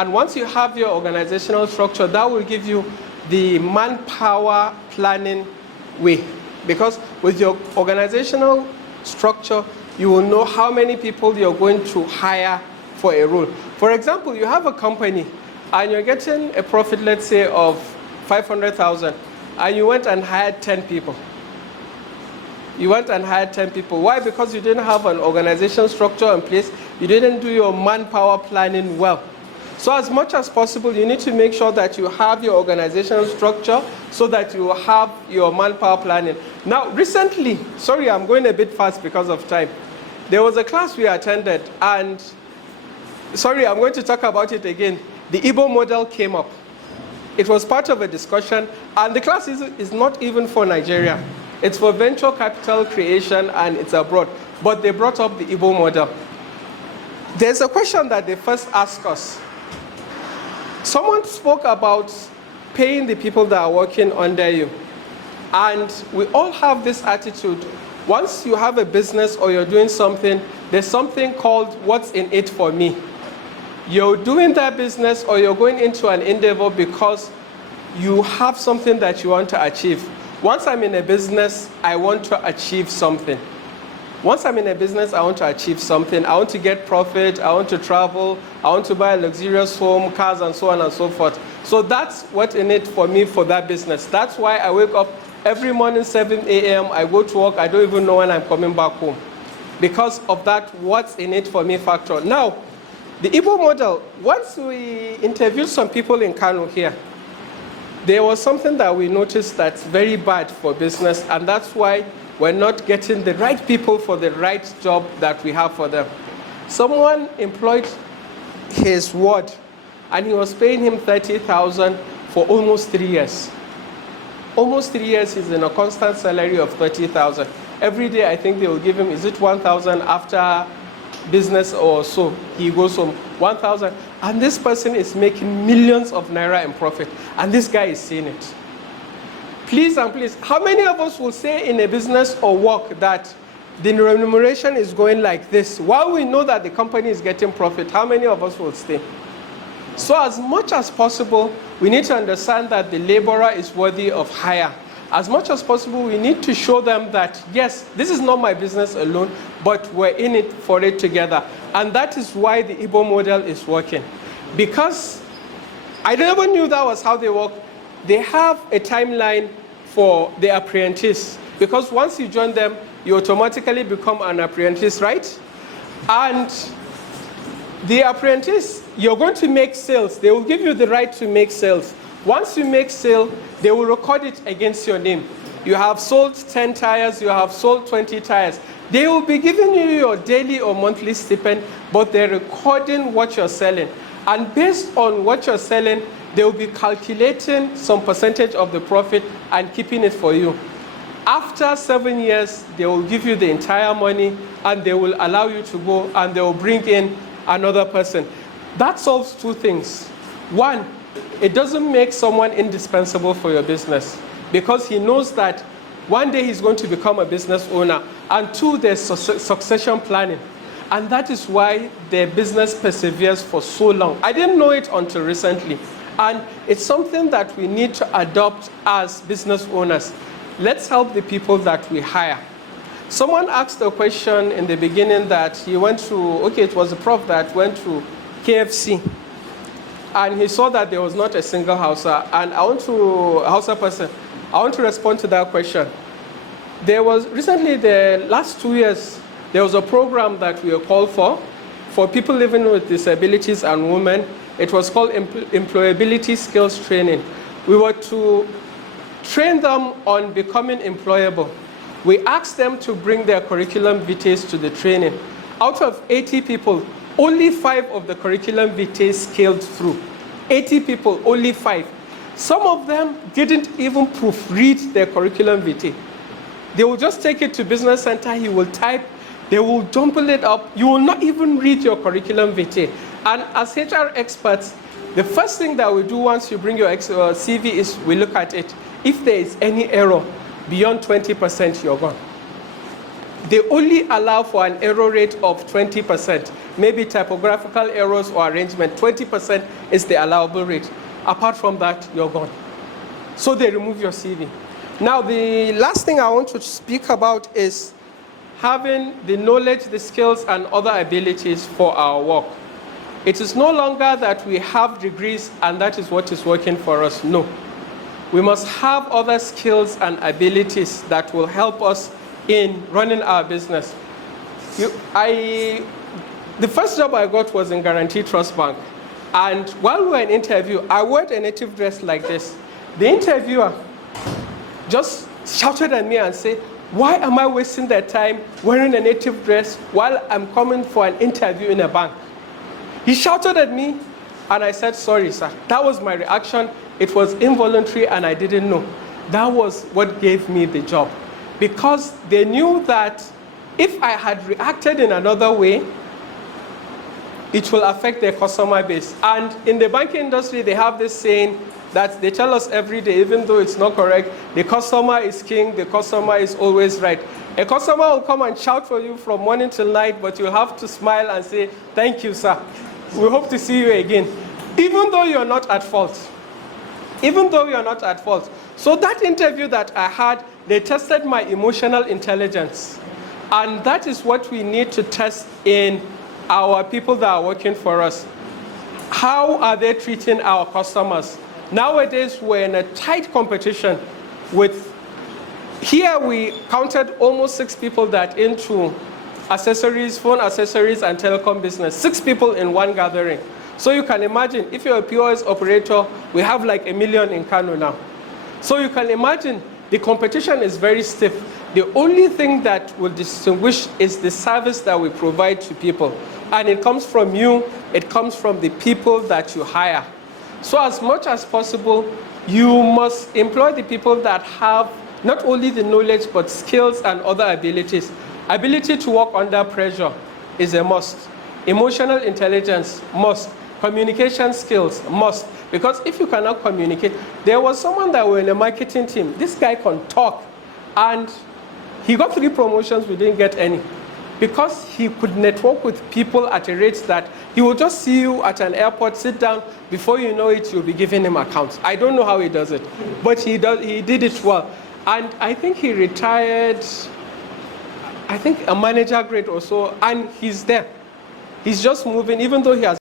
And once you have your organizational structure, that will give you the manpower planning way. Because with your organizational structure, you will know how many people you're going to hire for a role. For example, you have a company and you're getting a profit, let's say, of 500,000, and you went and hired 10 people. You went and hired 10 people. Why? Because you didn't have an organizational structure in place. You didn't do your manpower planning well. So as much as possible, you need to make sure that you have your organizational structure so that you have your manpower planning. Now, recently, sorry, I'm going a bit fast because of time. There was a class we attended, and sorry, I'm going to talk about it again. The Igbo model came up. It was part of a discussion, and the class is not even for Nigeria. It's for venture capital creation, and it's abroad. But they brought up the Igbo model. There's a question that they first asked us. Someone spoke about paying the people that are working under you. And we all have this attitude. Once you have a business or you're doing something, there's something called what's in it for me. You're doing that business or you're going into an endeavor because you have something that you want to achieve. Once I'm in a business, I want to achieve something. Once I'm in a business, I want to achieve something. I want to get profit, I want to travel, I want to buy a luxurious home, cars, and so on and so forth. So that's what's in it for me for that business. That's why I wake up every morning, 7 a.m., I go to work, I don't even know when I'm coming back home. Because of that what's in it for me factor. Now, the Igbo model, once we interviewed some people in Kano here, there was something that we noticed that's very bad for business, and that's why we're not getting the right people for the right job that we have for them. Someone employed his ward, and he was paying him 30,000 for almost 3 years. Almost 3 years, he's in a constant salary of 30,000. Every day, I think they will give him, is it 1,000 after business or so? He goes home, 1,000. And this person is making millions of naira in profit, and this guy is seeing it. Please and please, how many of us will say in a business or work that the remuneration is going like this, while we know that the company is getting profit? How many of us will stay? So as much as possible, we need to understand that the laborer is worthy of hire. As much as possible, we need to show them that, yes, this is not my business alone, but we're in it for it together. And that is why the Igbo model is working. Because I never knew that was how they work. They have a timeline for the apprentice. Because once you join them, you automatically become an apprentice, right? And the apprentice, you're going to make sales. They will give you the right to make sales. Once you make sale, they will record it against your name. You have sold 10 tires, you have sold 20 tires. They will be giving you your daily or monthly stipend, but they're recording what you're selling. And based on what you're selling, they will be calculating some percentage of the profit and keeping it for you. After 7 years, they will give you the entire money, and they will allow you to go, and they will bring in another person. That solves two things. One, it doesn't make someone indispensable for your business, because he knows that one day he's going to become a business owner. And two, there's succession planning. And that is why their business perseveres for so long. I didn't know it until recently. And it's something that we need to adopt as business owners. Let's help the people that we hire. Someone asked a question in the beginning that he went to, okay, it was a prof that went to KFC. And he saw that there was not a single Hausa. And I want to respond to that question. There was, recently, the last 2 years, there was a program that we were called for people living with disabilities and women. It was called employability skills training. We were to train them on becoming employable. We asked them to bring their curriculum vitae to the training. Out of 80 people, only 5 of the curriculum vitae scaled through. 80 people, only 5. Some of them didn't even proofread their curriculum vitae. They will just take it to Business Center, he will type, they will jumble it up. You will not even read your curriculum vitae. And as HR experts, the first thing that we do once you bring your CV is we look at it. If there is any error beyond 20%, you're gone. They only allow for an error rate of 20%. maybe typographical errors or arrangement. 20% is the allowable rate. Apart from that, you're gone. So they remove your CV. Now, the last thing I want to speak about is having the knowledge, the skills, and other abilities for our work. It is no longer that we have degrees and that is what is working for us. No. We must have other skills and abilities that will help us in running our business. The first job I got was in Guarantee Trust Bank. And while we were in interview, I wore a native dress like this. The interviewer just shouted at me and said, why am I wasting their time wearing a native dress while I'm coming for an interview in a bank? He shouted at me, and I said, sorry, sir. That was my reaction. It was involuntary, and I didn't know. That was what gave me the job. Because they knew that if I had reacted in another way, it will affect their customer base. And in the banking industry, they have this saying that they tell us every day, even though it's not correct, the customer is king, the customer is always right. A customer will come and shout for you from morning till night, but you'll have to smile and say, thank you, sir. We hope to see you again. Even though you're not at fault. Even though you're not at fault. So that interview that I had, they tested my emotional intelligence. And that is what we need to test in our people that are working for us. How are they treating our customers? Nowadays, we're in a tight competition with, here we counted almost 6 people that into accessories, phone accessories, and telecom business. 6 people in one gathering. So you can imagine, if you're a POS operator, we have like 1 million in Kano now. So you can imagine, the competition is very stiff. The only thing that will distinguish is the service that we provide to people. And it comes from you, it comes from the people that you hire. So as much as possible, you must employ the people that have not only the knowledge, but skills and other abilities. Ability to work under pressure is a must. Emotional intelligence, must. Communication skills, must. Because if you cannot communicate, there was someone that was in a marketing team. This guy can talk, and he got 3 promotions, we didn't get any. Because he could network with people at a rate that he will just see you at an airport, sit down, before you know it, you'll be giving him accounts. I don't know how he does it, but he did it well. And I think he retired, I think a manager grade or so, and he's there. He's just moving, even though he has